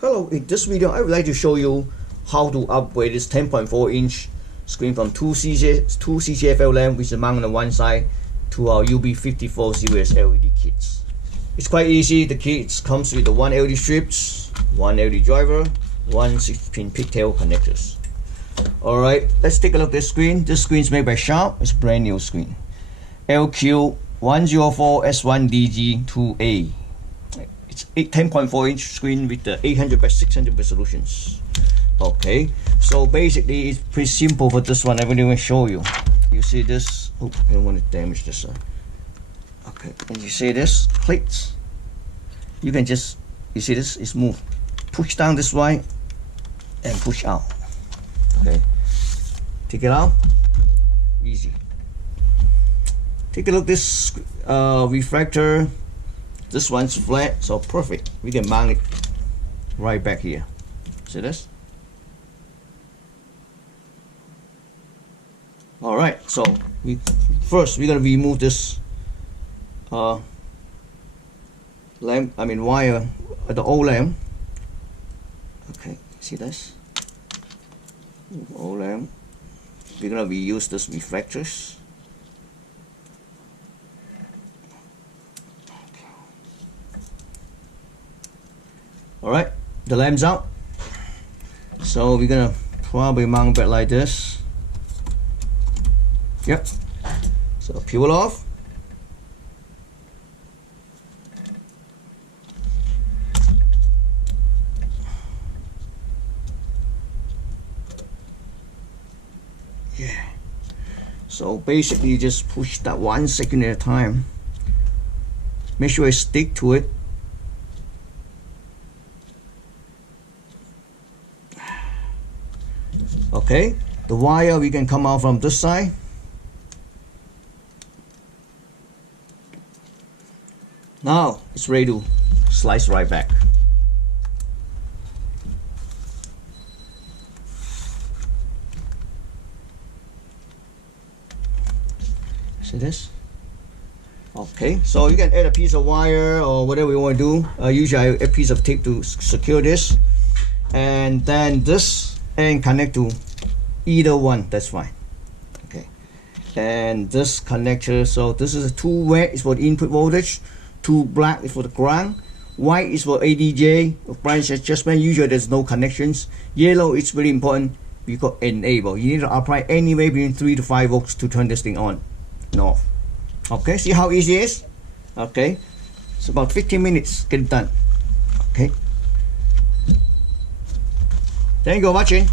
Hello, in this video I would like to show you how to upgrade this 10.4-inch screen from two CCFL lamp which is mounted on one side to our UB54 series LED kits. It's quite easy. The kit comes with the one LED strips, one LED driver, one 6-pin pigtail connectors. Alright, let's take a look at this screen. This screen is made by Sharp. It's a brand new screen. LQ104S1DG2A. It's a 10.4-inch screen with the 800 by 600 resolutions. Okay, so basically it's pretty simple for this one. I'm going to show you. You see this? Oh, I don't want to damage this. Okay, and you see this clicks. You can just, you see this? It's moved. Push down this way and push out. Okay, take it out. Easy. Take a look at this reflector. This one's flat, so perfect. We can mount it right back here. See this? Alright, so first we're gonna remove this wire, the old lamp. Okay, see this? Old lamp. We're gonna reuse this reflectors. Alright, the lamp's out. So we're gonna probably mount it like this. Yep. So peel off. Yeah. So basically you just push that 1 second at a time. Make sure I stick to it. Okay, the wire we can come out from this side. Now it's ready to slice right back. See this? Okay, so you can add a piece of wire or whatever you want to do. Usually I add a piece of tape to secure this, and then this and connect to either one, that's fine. Okay, and this connector, so this is a 2 red is for the input voltage, 2 black is for the ground, white is for ADJ, branch adjustment. Usually there's no connections. Yellow is very important because enable. You need to apply anyway between 3 to 5 volts to turn this thing on and off. Okay, see how easy it is? Okay, it's about 15 minutes, get it done. Okay, thank you for watching.